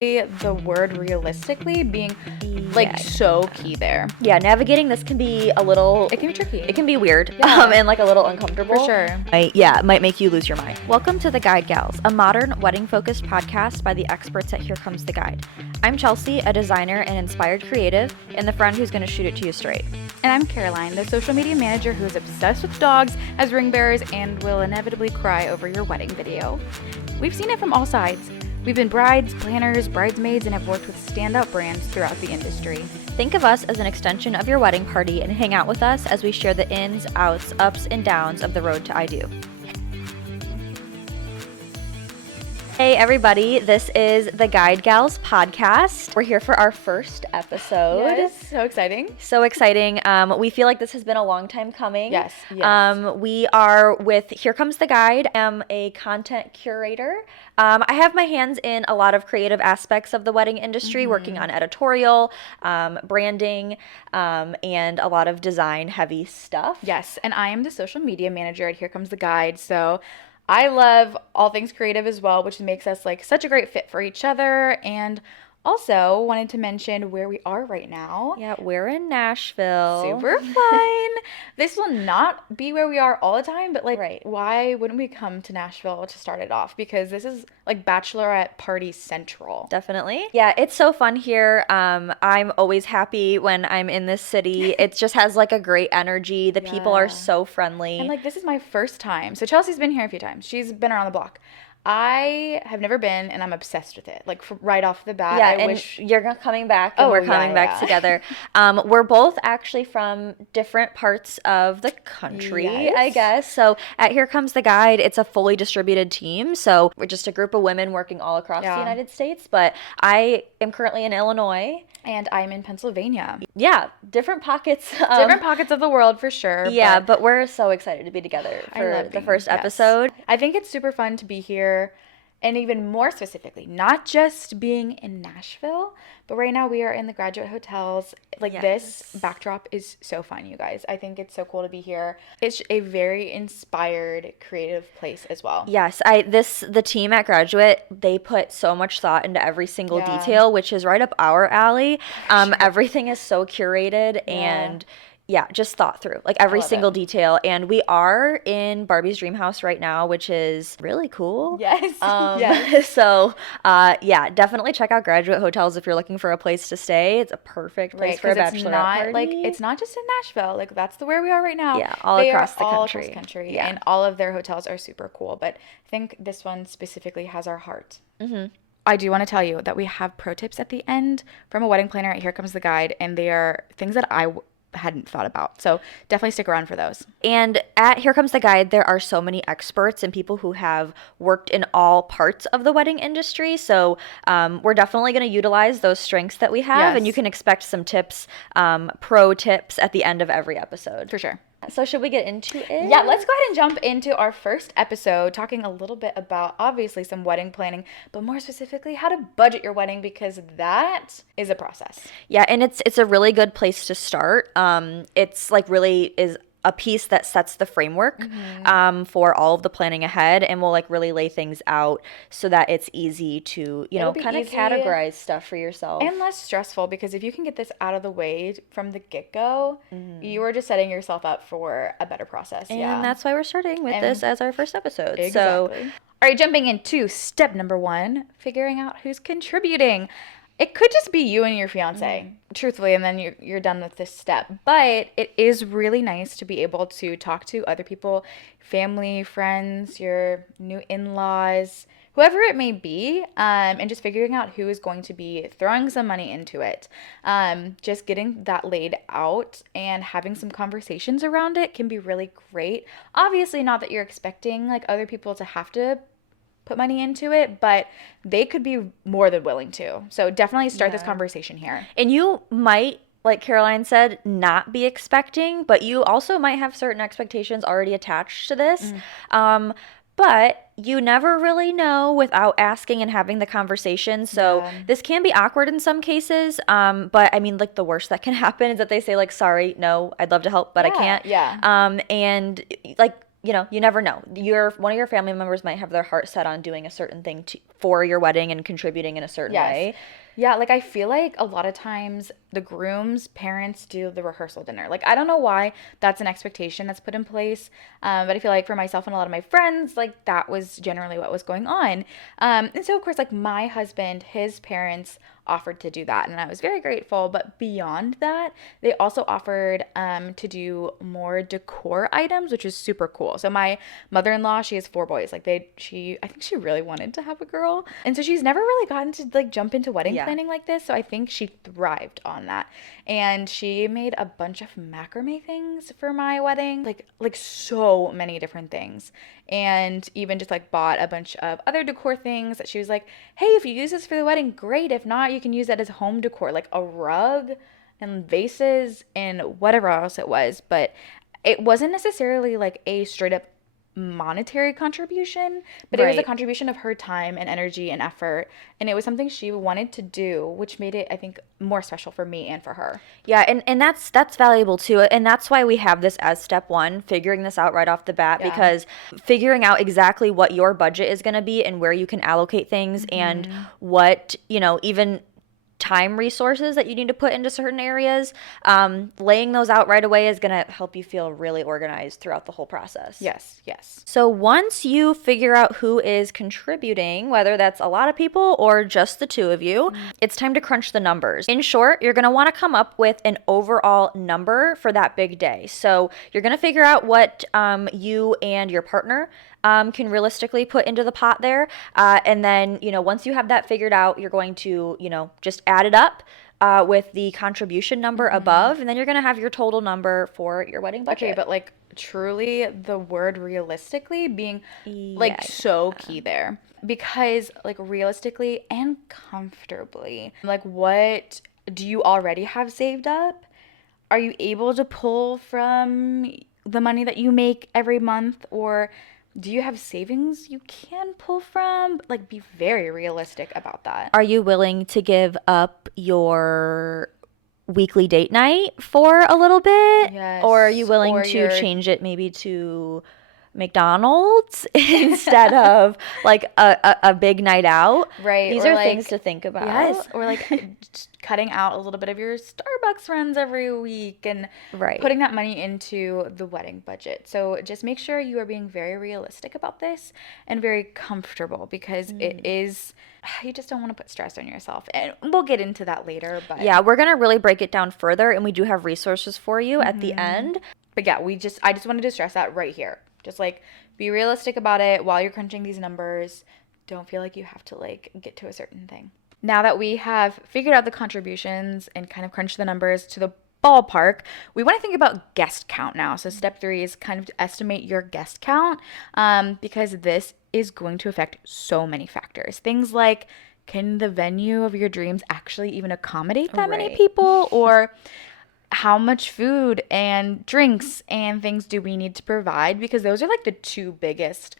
the word realistically being like so key there. Yeah, navigating this can be a little... It can be tricky. It can be weird, Yeah. and like a little uncomfortable. For sure. It might make you lose your mind. Welcome to The Guide Gals, a modern wedding-focused podcast by the experts at Here Comes the Guide. I'm Chelsea, a designer and inspired creative, and the friend who's going to shoot it to you straight. And I'm Caroline, the social media manager who is obsessed with dogs as ring bearers and will inevitably cry over your wedding video. We've seen it from all sides. We've been brides, planners, bridesmaids, and have worked with standout brands throughout the industry. Think of us as an extension of your wedding party and hang out with us as we share the ins, outs, ups, and downs of the road to I do. Hey everybody, this is the Guide Gals podcast. We're here for our first episode. Yes, so exciting. So exciting. We feel like this has been a long time coming. Yes. We are with Here Comes the Guide. I'm a content curator. I have my hands in a lot of creative aspects of the wedding industry, working on editorial, branding, and a lot of design heavy stuff. Yes, and I am the social media manager at Here Comes the Guide, so I love all things creative as well, which makes us like such a great fit for each other. And also wanted to mention where we are right now. Yeah, we're in Nashville. Super fun. This will not be where we are all the time, but like, Right. Why wouldn't we come to Nashville to start it off? Because this is like bachelorette party central. Definitely. Yeah, it's so fun here. I'm always happy when I'm in this city. It just has like a great energy. The people are so friendly. And like, this is my first time. So Chelsea's been here a few times. She's been around the block. I have never been, and I'm obsessed with it. Like right off the bat, I wish you're coming back, and we're coming back together. We're both actually from different parts of the country, I guess. So at Here Comes the Guide, it's a fully distributed team. So we're just a group of women working all across the United States. But I am currently in Illinois. And I'm in Pennsylvania. Yeah, different pockets. Different pockets of the world for sure. Yeah, but we're so excited to be together for the first episode. I think it's super fun to be here, and even more specifically, not just being in Nashville, but right now we are in the graduate hotels. Like this backdrop is so fun, you guys. I think it's so cool to be here. It's a very inspired, creative place as well. Yes, the team at Graduate, they put so much thought into every single detail, which is right up our alley. Everything is so curated and just thought through, like every single detail. And we are in Barbie's dream house right now, which is really cool. Yes. So, definitely check out Graduate Hotels if you're looking for a place to stay. It's a perfect place for a bachelorette party. Like, it's not just in Nashville. Like, that's where we are right now. Yeah, all across the country. And all of their hotels are super cool. But I think this one specifically has our heart. Mm-hmm. I do want to tell you that we have pro tips at the end from a wedding planner at Here Comes the Guide, and they are things that I hadn't thought about. So definitely stick around for those. And at Here Comes the Guide, there are so many experts and people who have worked in all parts of the wedding industry. So we're definitely going to utilize those strengths that we have. And you can expect some tips, pro tips at the end of every episode. For sure. So should we get into it? Yeah, let's go ahead and jump into our first episode, talking a little bit about obviously some wedding planning, but more specifically how to budget your wedding, because that is a process. Yeah, and it's a really good place to start. It's like really is a piece that sets the framework for all of the planning ahead, and will like really lay things out so that it's easy to, kind of categorize stuff for yourself. And less stressful, because if you can get this out of the way from the get-go, you are just setting yourself up for a better process. And that's why we're starting with this as our first episode. Exactly. So, all right, jumping into step number 1, figuring out who's contributing. It could just be you and your fiance, truthfully, and then you're done with this step. But it is really nice to be able to talk to other people, family, friends, your new in-laws, whoever it may be, and just figuring out who is going to be throwing some money into it. Just getting that laid out and having some conversations around it can be really great. Obviously, not that you're expecting like other people to have to put money into it, but they could be more than willing to. So definitely start this conversation here. And you might, like Caroline said, not be expecting, but you also might have certain expectations already attached to this. But you never really know without asking and having the conversation. So this can be awkward in some cases. But I mean, like the worst that can happen is that they say like, sorry, no, I'd love to help, but I can't. Yeah. And like, you never know. One of your family members might have their heart set on doing a certain thing for your wedding and contributing in a certain way. Yeah, like I feel like a lot of times the groom's parents do the rehearsal dinner. Like I don't know why that's an expectation that's put in place, but I feel like for myself and a lot of my friends, like that was generally what was going on. And so of course, like my husband, his parents offered to do that, and I was very grateful. But beyond that, they also offered to do more decor items, which is super cool. So my mother-in-law, she has 4 boys. Like I think she really wanted to have a girl, and so she's never really gotten to like jump into wedding planning like this. So I think she thrived on that, and she made a bunch of macrame things for my wedding, like so many different things, and even just like bought a bunch of other decor things that she was like, hey, if you use this for the wedding, great. If not, you can use that as home decor, like a rug and vases and whatever else it was. But it wasn't necessarily like a straight up monetary contribution, but it was a contribution of her time and energy and effort, and it was something she wanted to do, which made it, I think, more special for me and for her. Yeah, and that's valuable too, and that's why we have this as step one, figuring this out right off the bat, because figuring out exactly what your budget is going to be and where you can allocate things and what, even time resources that you need to put into certain areas, laying those out right away is going to help you feel really organized throughout the whole process. Yes. So once you figure out who is contributing, whether that's a lot of people or just the two of you, it's time to crunch the numbers. In short, you're going to want to come up with an overall number for that big day. So you're going to figure out what you and your partner can realistically put into the pot there. And then, once you have that figured out, you're going to, just add it up with the contribution number above, and then you're going to have your total number for your wedding budget. Okay, but like truly the word realistically being like so key there, because like realistically and comfortably, like what do you already have saved up? Are you able to pull from the money that you make every month, or do you have savings you can pull from? Like, be very realistic about that. Are you willing to give up your weekly date night for a little bit? Yes. Or are you willing to change it maybe to McDonald's instead of like a big night out? Right. These are things to think about. Yes. Or like just cutting out a little bit of your Starbucks runs every week and putting that money into the wedding budget. So just make sure you are being very realistic about this and very comfortable, because it is, you just don't want to put stress on yourself. And we'll get into that later. But yeah, we're going to really break it down further, and we do have resources for you at the end. But yeah, I just wanted to stress that right here. Just like be realistic about it while you're crunching these numbers. Don't feel like you have to like get to a certain thing. Now that we have figured out the contributions and kind of crunched the numbers to the ballpark, we want to think about guest count now. So step 3 is kind of to estimate your guest count, because this is going to affect so many factors. Things like, can the venue of your dreams actually even accommodate that many people? Or how much food and drinks and things do we need to provide? Because those are like the 2 biggest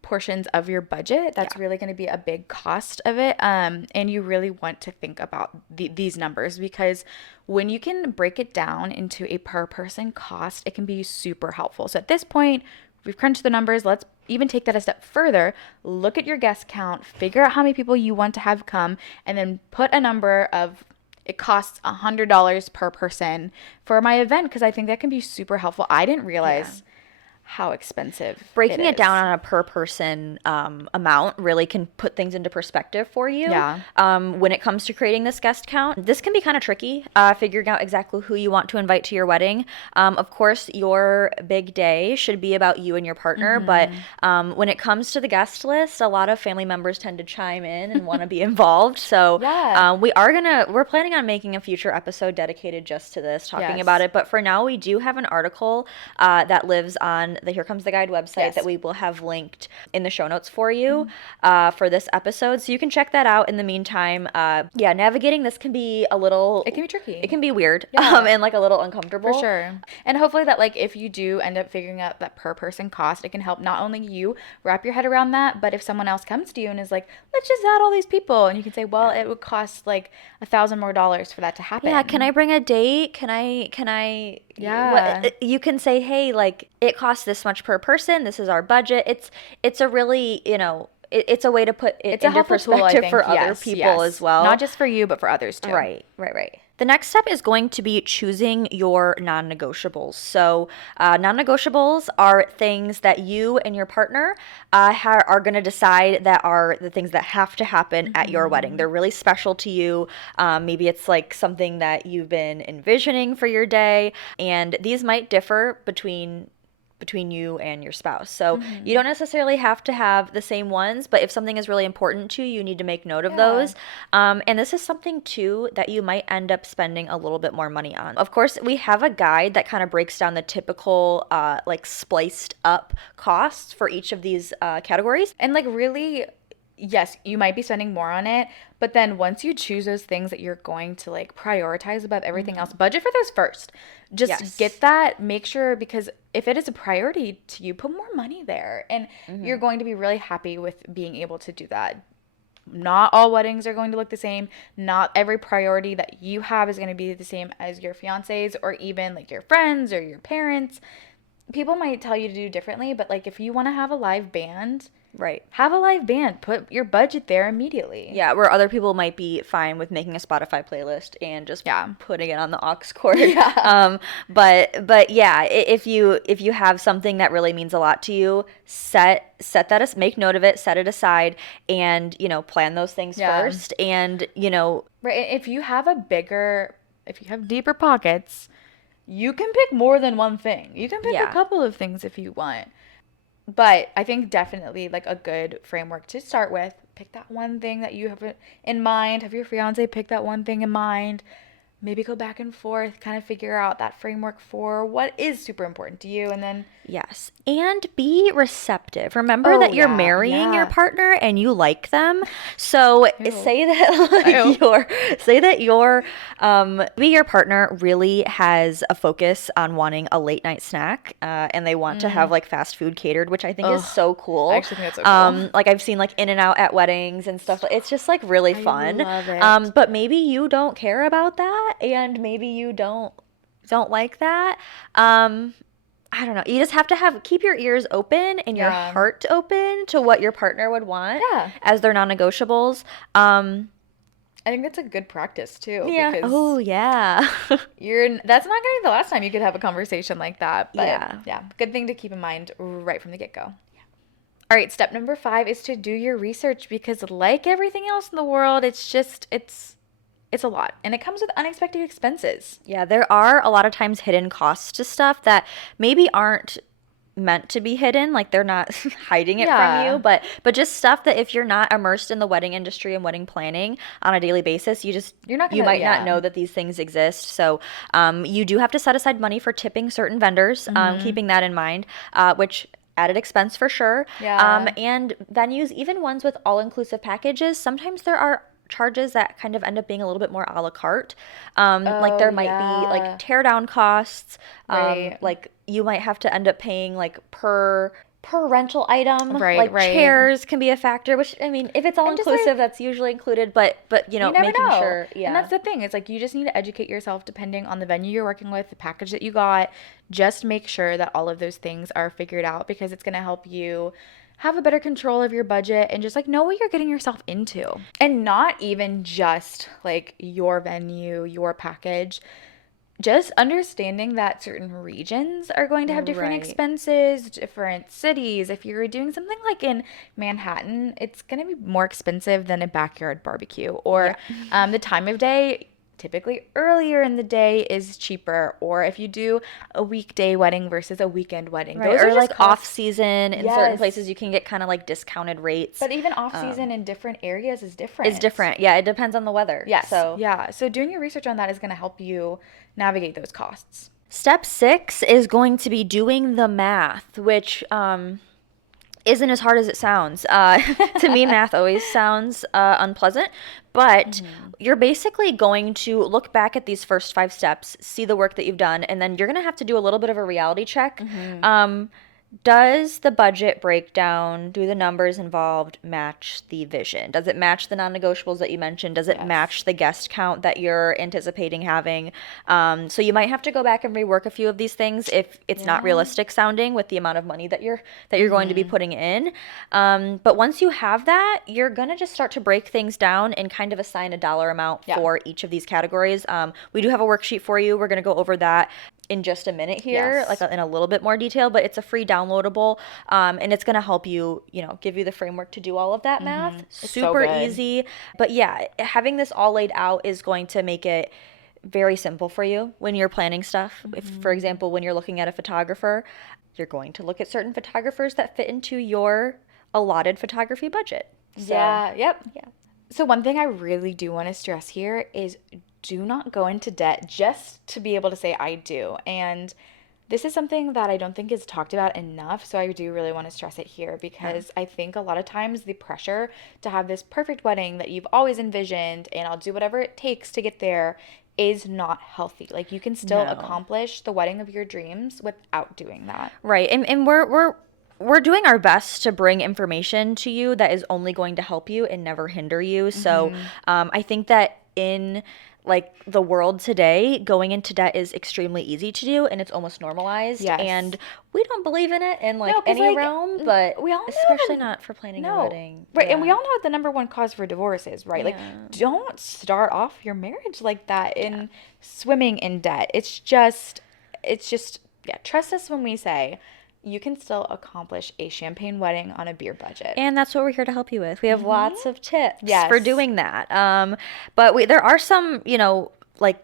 portions of your budget. That's really going to be a big cost of it. And you really want to think about these numbers, because when you can break it down into a per person cost, it can be super helpful. So at this point, we've crunched the numbers. Let's even take that a step further. Look at your guest count, figure out how many people you want to have come, and then put a number of, it costs $100 per person for my event, because I think that can be super helpful. I didn't realize how expensive breaking it down on a per person amount really can put things into perspective for you. When it comes to creating this guest count, this can be kind of tricky, figuring out exactly who you want to invite to your wedding. Of course, your big day should be about you and your partner, but when it comes to the guest list, a lot of family members tend to chime in and want to be involved. So we're planning on making a future episode dedicated just to this, talking about it. But for now, we do have an article that lives on the Here Comes the Guide website that we will have linked in the show notes for you for this episode. So you can check that out. In the meantime, navigating this can be a little... It can be tricky. It can be weird and like a little uncomfortable. For sure. And hopefully that like if you do end up figuring out that per person cost, it can help not only you wrap your head around that, but if someone else comes to you and is like, let's just add all these people. And you can say, well, it would cost like $1,000 more for that to happen. Yeah, can I bring a date? Can I... Yeah. You can say, hey, like, it costs this much per person. This is our budget. It's a really, it's a way to put it It's a into helpful tool, I perspective think. for other Yes, people as yes. well. Not just for you, but for others too. Right. The next step is going to be choosing your non-negotiables. So, non-negotiables are things that you and your partner are going to decide that are the things that have to happen at your wedding. They're really special to you. Maybe it's like something that you've been envisioning for your day, and these might differ between you and your spouse. So you don't necessarily have to have the same ones, but if something is really important to you, you need to make note of those. And this is something too that you might end up spending a little bit more money on. Of course, we have a guide that kind of breaks down the typical like spliced up costs for each of these categories. And like really, yes, you might be spending more on it, but then once you choose those things that you're going to like prioritize above everything else, budget for those first. Just get that, make sure, because if it is a priority to you, put more money there, and you're going to be really happy with being able to do that. Not all weddings are going to look the same. Not every priority that you have is going to be the same as your fiance's or even like your friends or your parents. People might tell you to do differently, but like if you want to have a live band, Right. have a live band. Put your budget there immediately. Yeah, where other people might be fine with making a Spotify playlist and just putting it on the aux cord. But yeah, if you have something that really means a lot to you, make note of it, set it aside, and plan those things first. And right. If you have deeper pockets, you can pick more than one thing. You can pick a couple of things if you want. But I think definitely like a good framework to start with, pick that one thing that you have in mind. Have your fiance pick that one thing in mind. Maybe go back and forth, kind of figure out that framework for what is super important to you, and then yes, and be receptive. Remember that you're marrying your partner and you like them. So say that your partner really has a focus on wanting a late night snack, and they want to have like fast food catered, which I think is so cool. I actually think that's so cool. Like I've seen like In-N-Out at weddings and stuff. It's just like really fun. I love it. But maybe you don't care about that, and maybe you don't like that. I don't know. You just have to keep your ears open and your heart open to what your partner would want as their non-negotiables. I think that's a good practice too. Yeah. Because that's not going to be the last time you could have a conversation like that. But yeah, good thing to keep in mind right from the get-go. All right, step number 5 is to do your research, because like everything else in the world, it's a lot, and it comes with unexpected expenses. Yeah, there are a lot of times hidden costs to stuff that maybe aren't meant to be hidden, like they're not hiding it from you, but just stuff that if you're not immersed in the wedding industry and wedding planning on a daily basis, you might not know that these things exist. So you do have to set aside money for tipping certain vendors, keeping that in mind, which added expense for sure. And venues, even ones with all-inclusive packages, sometimes there are charges that kind of end up being a little bit more a la carte. Like there might be like tear down costs. Like you might have to end up paying like per rental item. Like chairs can be a factor, which I mean, if it's all inclusive, that's usually included, but you never making know. Sure. Yeah. And that's the thing. It's like you just need to educate yourself depending on the venue you're working with, the package that you got. Just make sure that all of those things are figured out, because it's going to help you have a better control of your budget and just like know what you're getting yourself into. And not even just like your venue, your package, just understanding that certain regions are going to have different expenses, different cities. If you're doing something like in Manhattan, it's going to be more expensive than a backyard barbecue, or the time of day. Typically earlier in the day is cheaper, or if you do a weekday wedding versus a weekend wedding, those are like off season in certain places. You can get kind of like discounted rates, but even off season in different areas is different. Yeah, it depends on the weather. So doing your research on that is going to help you navigate those costs. Step 6 is going to be doing the math, which isn't as hard as it sounds. To me, math always sounds unpleasant, but you're basically going to look back at these first 5 steps, see the work that you've done, and then you're going to have to do a little bit of a reality check Does the budget breakdown, do the numbers involved match the vision? Does it match the non-negotiables that you mentioned? Does it Yes. match the guest count that you're anticipating having? So you might have to go back and rework a few of these things if it's not Yeah. realistic sounding with the amount of money that you're going to be putting in. But once you have that, you're gonna just start to break things down and kind of assign a dollar amount Yeah. for each of these categories. We do have a worksheet for you. We're gonna go over that in just a minute here, Yes. in a little bit more detail, but it's a free downloadable, and it's going to help you, give you the framework to do all of that math. It's so Super good. easy. But yeah, having this all laid out is going to make it very simple for you when you're planning stuff. If, for example, when you're looking at a photographer, you're going to look at certain photographers that fit into your allotted photography budget. So, Yeah, yep. yeah. So one thing I really do want to stress here is do not go into debt just to be able to say I do. And this is something that I don't think is talked about enough, so I do really want to stress it here because I think a lot of times the pressure to have this perfect wedding that you've always envisioned and I'll do whatever it takes to get there is not healthy. Like you can still No. accomplish the wedding of your dreams without doing that. Right. And we're doing our best to bring information to you that is only going to help you and never hinder you. So I think that in the world today, going into debt is extremely easy to do and it's almost normalized. Yes. And we don't believe in it in No, 'cause, any like, realm, but we all know especially that not for planning a no. wedding. Right, and we Yeah. all know what the number one cause for divorce is, right? Like, Yeah. don't start off your marriage like that in swimming in debt. It's just, yeah, trust us when we say you can still accomplish a champagne wedding on a beer budget. And that's what we're here to help you with. We have lots of tips Yes. for doing that. But there are some,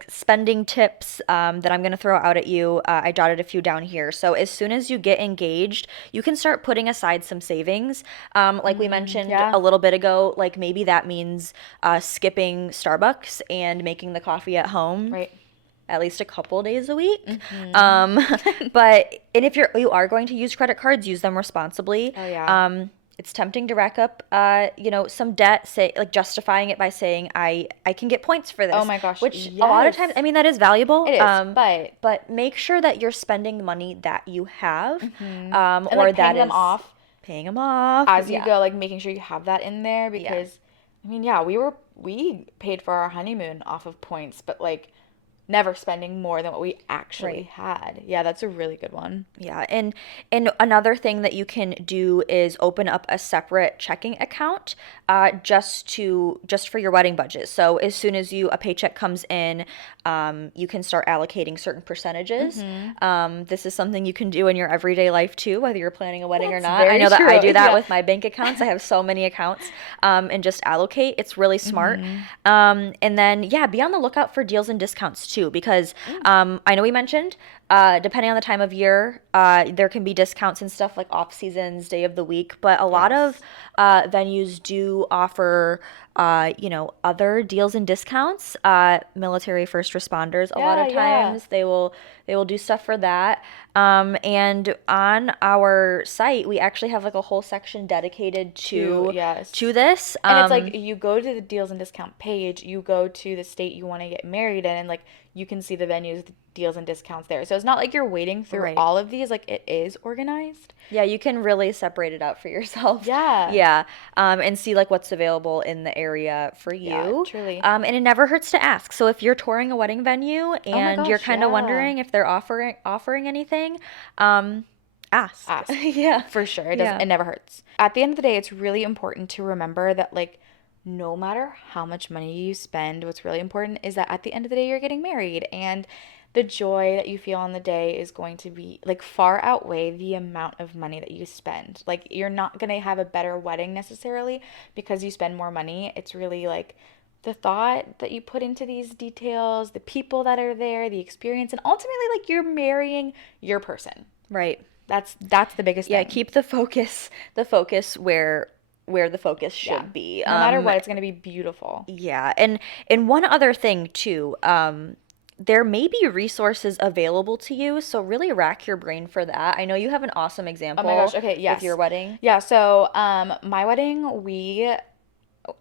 spending tips that I'm going to throw out at you. I jotted a few down here. So as soon as you get engaged, you can start putting aside some savings. Like we mentioned yeah. a little bit ago, like maybe that means skipping Starbucks and making the coffee at home. Right. At least a couple days a week. And if you are going to use credit cards, use them responsibly. Oh, yeah. It's tempting to rack up, some debt, say justifying it by saying I can get points for this. Oh my gosh, which a lot of yes. times, I mean, that is valuable. It is, but make sure that you're spending the money that you have, and or like that paying them is off paying them off as you yeah. go, like making sure you have that in there because, I mean, yeah, we paid for our honeymoon off of points, but like never spending more than what we actually had. Yeah, that's a really good one. Yeah, and another thing that you can do is open up a separate checking account, just for your wedding budget. So as soon as a paycheck comes in, you can start allocating certain percentages. This is something you can do in your everyday life too, whether you're planning a wedding or That's not. I very know that I true. do that Yeah. with my bank accounts. I have so many accounts, and just allocate. It's really smart. And then be on the lookout for deals and discounts too, because I know we mentioned depending on the time of year, there can be discounts and stuff like off seasons, day of the week, but a lot of venues do offer other deals and discounts. Military first responders, a lot of times they will do stuff for that. And on our site, we actually have like a whole section dedicated to this. And it's like you go to the deals and discount page, you go to the state you want to get married in, and like you can see the venues, the deals and discounts there. So it's not like you're wading through all of these, like it is organized. Yeah, you can really separate it out for yourself. Yeah. Yeah. And see like what's available in the area for you. Yeah, truly. And it never hurts to ask. So if you're touring a wedding venue and you're kind of wondering if they're offering anything, ask. Yeah, for sure. It never hurts. At the end of the day, it's really important to remember that like no matter how much money you spend, what's really important is that at the end of the day you're getting married, and the joy that you feel on the day is going to be like far outweigh the amount of money that you spend. Like you're not going to have a better wedding necessarily because you spend more money. It's really like the thought that you put into these details, the people that are there, the experience, and ultimately like you're marrying your person. Right. That's the biggest thing. Yeah, keep the focus where the focus should be. No matter what, it's going to be beautiful. Yeah. And one other thing too, there may be resources available to you, so really rack your brain for that. I know you have an awesome example. Oh my gosh, okay, yes. With your wedding. Yeah, so my wedding,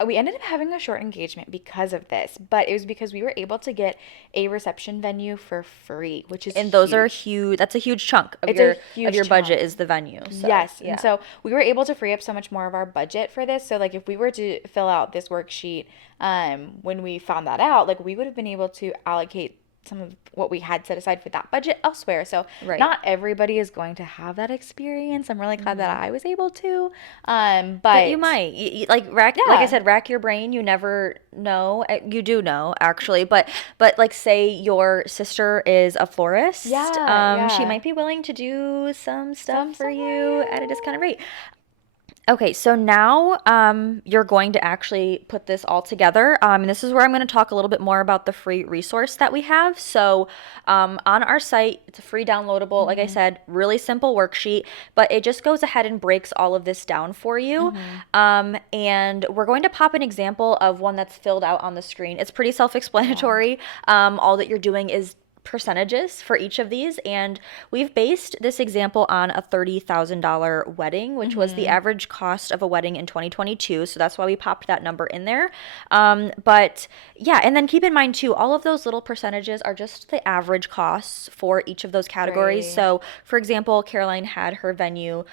we ended up having a short engagement because of this, but it was because we were able to get a reception venue for free, which is And those are huge. huge. That's a huge chunk It's a of huge your budget chunk. is the venue. So, Yes. And yeah. so we were able to free up so much more of our budget for this. So like if we were to fill out this worksheet, when we found that out, like we would have been able to allocate some of what we had set aside for that budget elsewhere. So Right. not everybody is going to have that experience. I'm really glad that I was able to. But you But might like like I yeah. said, rack your brain. You never know. You do know actually, but like say your sister is a florist. Yeah, She yeah. might be willing to do some stuff for Somewhere, you at a yeah. discounted rate. Okay, so now you're going to actually put this all together. And this is where I'm going to talk a little bit more about the free resource that we have. So on our site, it's a free downloadable, like I Mm-hmm. said, really simple worksheet, but it just goes ahead and breaks all of this down for you. Mm-hmm. And we're going to pop an example of one that's filled out on the screen. It's pretty Yeah. self-explanatory. All that you're doing is percentages for each of these, and we've based this example on a $30,000 wedding, which was the Mm-hmm. average cost of a wedding in 2022, so that's why we popped that number in there. But yeah, and then keep in mind too, all of those little percentages are just the average costs for each of those categories. Right. So for example, Caroline had her venue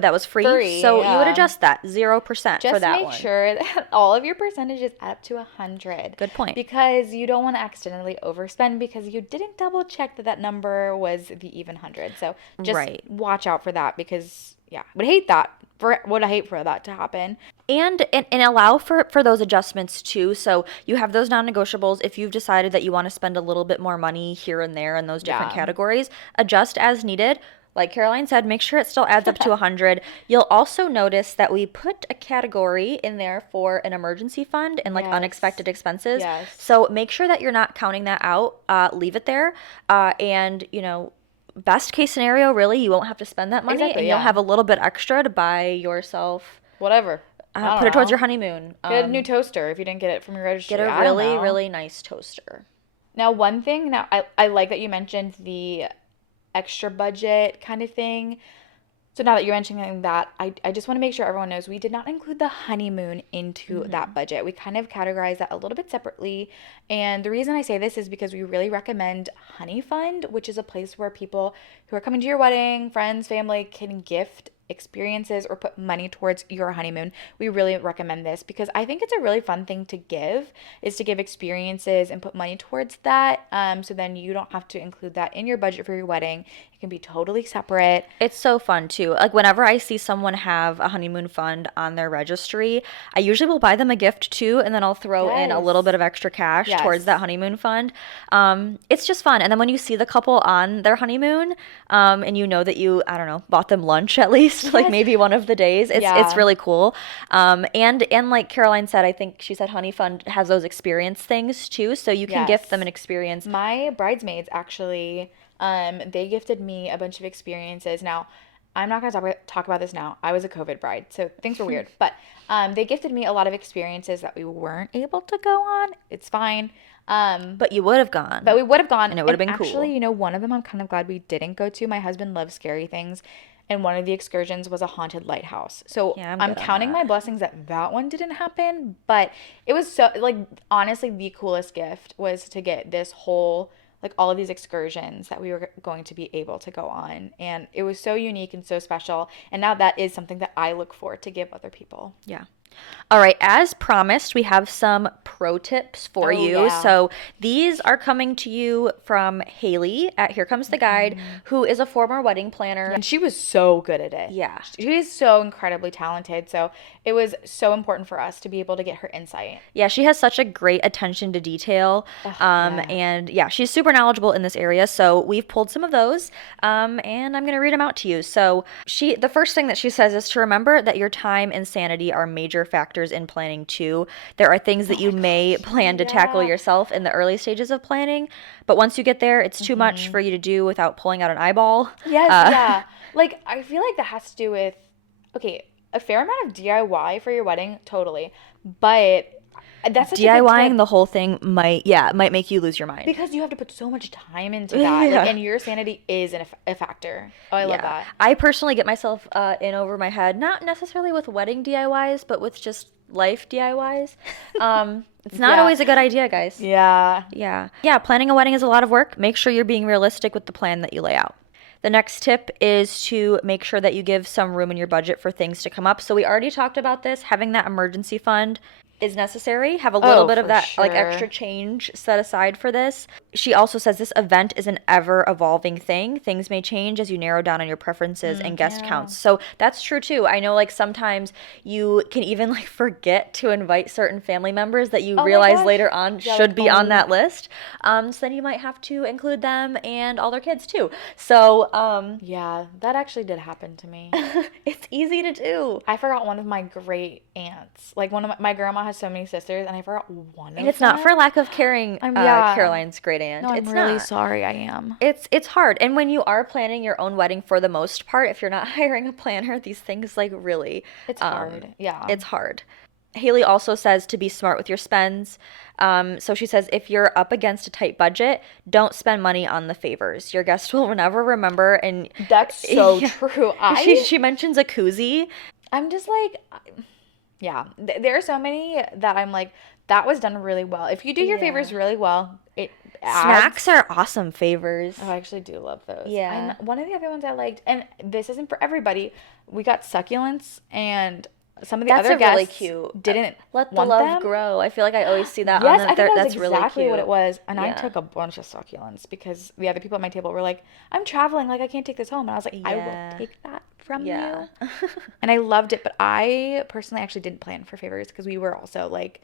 that was free, Free, so you would yeah. adjust that 0% for Just that make one. sure that all of your percentages add up to 100. Good point. Because you don't want to accidentally overspend because you didn't double check that that number was the even 100. So just Right. watch out for that because, yeah, would hate that. Would I hate for that to happen? And allow for those adjustments too. So you have those non-negotiables. If you've decided that you want to spend a little bit more money here and there in those different Yeah. categories, adjust as needed. Like Caroline said, make sure it still adds up to 100. You'll also notice that we put a category in there for an emergency fund and like Yes. unexpected expenses. Yes. So make sure that you're not counting that out. Leave it there. And best case scenario, really, you won't have to spend that money, Exactly, and you'll yeah. have a little bit extra to buy yourself, Whatever. I don't put it towards your know. honeymoon. Get a new toaster if you didn't get it from your Get registry. a I don't really, know. really nice toaster. Now, one thing, I like that you mentioned the extra budget kind of thing. So now that you're mentioning that, I just want to make sure everyone knows we did not include the honeymoon into that budget. We kind of categorized that a little bit separately. And the reason I say this is because we really recommend Honey Fund, which is a place where people who are coming to your wedding, friends, family, can gift experiences or put money towards your honeymoon. We really recommend this because I think it's a really fun thing to give, is to give experiences and put money towards that. So then you don't have to include that in your budget for your wedding. It can be totally separate. It's so fun too. Like whenever I see someone have a honeymoon fund on their registry, I usually will buy them a gift too, and then I'll throw in a little Yes. bit of extra cash towards Yes. that honeymoon fund. It's just fun. And then when you see the couple on their honeymoon, and you know that you, I don't know, bought them lunch at least, like Yes. maybe one of the days, it's Yeah. really cool. And like Caroline said, I think she said Honey Fund has those experience things too, so you can gift them Yes. an experience. My bridesmaids actually, they gifted me a bunch of experiences. Now, I'm not going to talk about this now. I was a COVID bride, so things were weird. But they gifted me a lot of experiences that we weren't able to go on. It's fine. But you would have gone, But we would have gone. and it would have And been actually, cool. one of them I'm kind of glad we didn't go to. My husband loves scary things. And one of the excursions was a haunted lighthouse. So Yeah, I'm I'm good on counting that. my blessings that that one didn't happen. But it was so, like, honestly, the coolest gift was to get this whole, like, all of these excursions that we were going to be able to go on. And it was so unique and so special. And now that is something that I look for to give other people. Yeah. All right, as promised, we have some pro tips for Oh, you. yeah. So these are coming to you from Haley at Here Comes the Guide, who is a former wedding planner. And she was so good at it. Yeah. She is so incredibly talented. So it was so important for us to be able to get her insight. Yeah, she has such a great attention to detail. Yeah. And yeah, she's super knowledgeable in this area. So we've pulled some of those, and I'm going to read them out to you. So the first thing that she says is to remember that your time and sanity are major factors in planning too. There are things that you may plan to tackle Yeah. yourself in the early stages of planning, but once you get there, it's too much for you to do without pulling out an eyeball. Yes, Uh, yeah. Like, I feel like that has to do with, okay, a fair amount of DIY for your wedding, totally. But that's such a good DIYing tip the whole thing might make you lose your mind. because you have to put so much time into that. Like, Yeah. and your sanity is a factor. Oh, I love that. I personally get myself in over my head, not necessarily with wedding DIYs, but with just life DIYs. It's not always a good idea, guys. Yeah. Yeah, planning a wedding is a lot of work. Make sure you're being realistic with the plan that you lay out. The next tip is to make sure that you give some room in your budget for things to come up. So we already talked about this. Having that emergency fund is necessary. Have a little bit of for that like sure. extra change set aside for this. She also says this event is an ever evolving thing. Things may change as you narrow down on your preferences and guest yeah. counts. So that's true too. I know like sometimes you can even like forget to invite certain family members that you Oh my realize gosh. later on Yeah, should like, be on oh. that list. So then you might have to include them and all their kids too. So Yeah, that actually did happen to me. it's easy to do. I forgot one of my great aunts. Like one of my grandma has so many sisters, and I forgot one of And it's not them. for lack of caring, Yeah. Caroline's great aunt. No, I'm It's really not. sorry. I am. It's hard. And when you are planning your own wedding for the most part, if you're not hiring a planner, these things like really It's hard. Yeah. it's hard. Haley also says to be smart with your spends. So she says if you're up against a tight budget, don't spend money on the favors. Your guest will never remember. And That's so Yeah. true. She mentions a koozie. I'm just like, yeah. There are so many that I'm like, that was done really well. If you do your favors really well, it adds. Snacks are awesome favors. Oh, I actually do love those. Yeah. And one of the other ones I liked, and this isn't for everybody, we got succulents, and some of the That's other a really guests cute. didn't Let the want love them. grow. I feel like I always see that Yes, on I think that was that's really exactly cute. what it was. And I Yeah. took a bunch of succulents because the other people at my table were like, I'm traveling, like I can't take this home. And I was like, I Yeah. will take that from Yeah. you. And I loved it, but I personally actually didn't plan for favors because we were also like,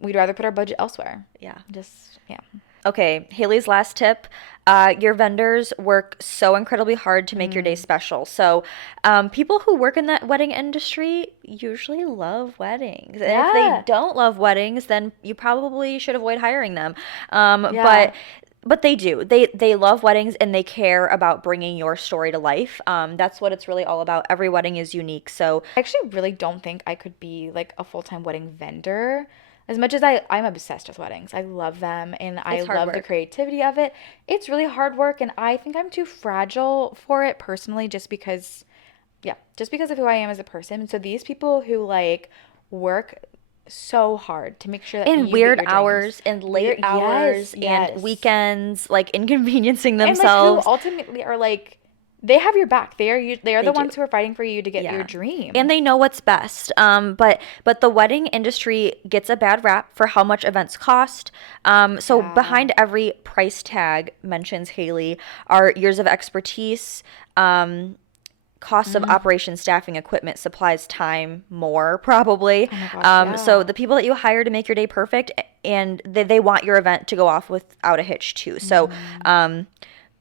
we'd rather put our budget elsewhere. Yeah. Just, yeah. Okay, Haley's last tip. Your vendors work so incredibly hard to make your day special. So, people who work in that wedding industry usually love weddings. And if they Yeah. don't love weddings, then you probably should avoid hiring them. Yeah. But they do. They love weddings and they care about bringing your story to life. That's what it's really all about. Every wedding is unique. So, I actually really don't think I could be like a full-time wedding vendor. As much as I'm obsessed with weddings. I love them and I It's hard love the work. creativity of it. It's really hard work and I think I'm too fragile for it personally just because of who I am as a person. And so these people who like work so hard to make sure that in you get weird your dreams. hours and late Weird- hours yes. and weekends, like inconveniencing And like themselves. who ultimately are like they have your back. They are the do. ones who are fighting for you to get Yeah. your dream. And they know what's best. But the wedding industry gets a bad rap for how much events cost. So Yeah. behind every price tag, mentions Haley, are years of expertise, costs of operation, staffing, equipment, supplies, time, more probably. Oh my gosh, So yeah. the people that you hire to make your day perfect, and they want your event to go off without a hitch too. So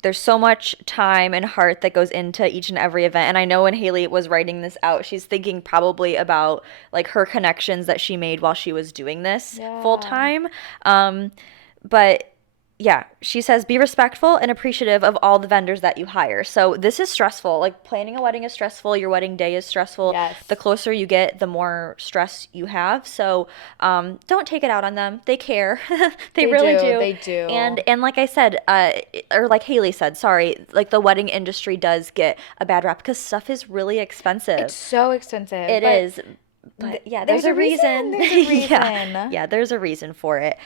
there's so much time and heart that goes into each and every event. And I know when Haley was writing this out, she's thinking probably about like her connections that she made while she was doing this full Yeah. time. But yeah, she says be respectful and appreciative of all the vendors that you hire. So this is stressful. Like planning a wedding is stressful. Your wedding day is stressful. Yes. The closer you get, the more stress you have. So don't take it out on them. They care. They really do. They do. And like I said, or like Haley said, sorry, like the wedding industry does get a bad rap because stuff is really expensive. It's so expensive. It but is. But yeah, there's a reason. There's a reason. Yeah, there's a reason for it.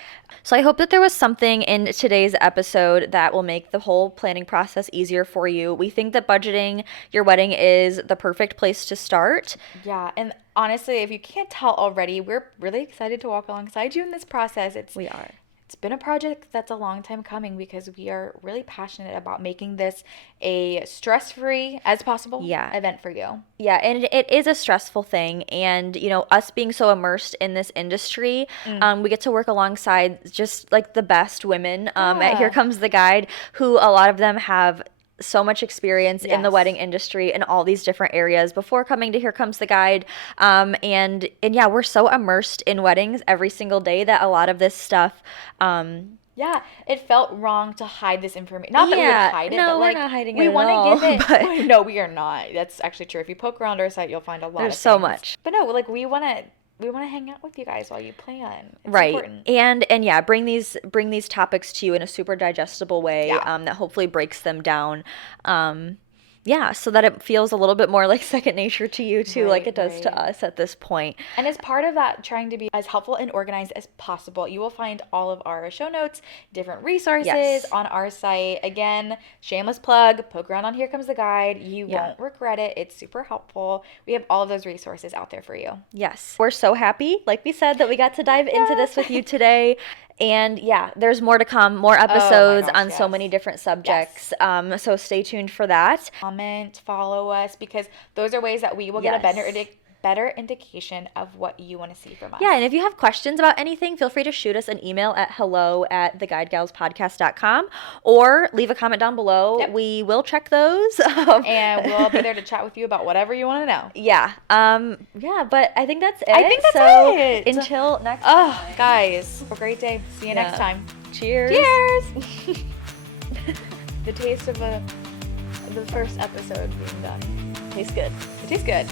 So I hope that there was something in today's episode that will make the whole planning process easier for you. We think that budgeting your wedding is the perfect place to start. Yeah, and honestly, if you can't tell already, we're really excited to walk alongside you in this process. We are. It's been a project that's a long time coming because we are really passionate about making this a stress-free as possible event for you. Yeah, and it is a stressful thing. And, you know, us being so immersed in this industry, we get to work alongside just like the best women at Here Comes the Guide, who a lot of them have so much experience in the Yes. wedding industry in all these different areas before coming to Here Comes the Guide. And yeah, we're so immersed in weddings every single day that a lot of this stuff, Yeah, it felt wrong to hide this information. Not that we would Yeah, hide it, no, but we're like not hiding we it at want all, to give it. but- No, we are not. That's actually true. If you poke around our site, you'll find a lot. There's of so things. much. But no, like we want to hang out with you guys while you plan. It's Right. important. And yeah, bring these topics to you in a super digestible way Yeah. that hopefully breaks them down. Yeah, so that it feels a little bit more like second nature to you too, like it does to Right. us at this point. And as part of that, trying to be as helpful and organized as possible, you will find all of our show notes, different resources Yes. on our site. Again, shameless plug, poke around on Here Comes the Guide. You Yeah. won't regret it. It's super helpful. We have all of those resources out there for you. Yes. We're so happy, like we said, that we got to dive into this with you today. And yeah, there's more to come, more episodes gosh, on so yes. many different subjects. So stay tuned for that. Comment, follow us, because those are ways that we will get a better Yes. better indication of what you want to see from us. Yeah, and if you have questions about anything, feel free to shoot us an email at hello@theguidegalspodcast.com or leave a comment down below. Yep. We will check those. And we'll be there to chat with you about whatever you want to know. Yeah. Yeah, but I think that's it. I think that's so it. Until next Oh, time. guys, have a great day. See you next Yeah. time. Cheers. Cheers! The taste of the first episode being done. Tastes good. It tastes good.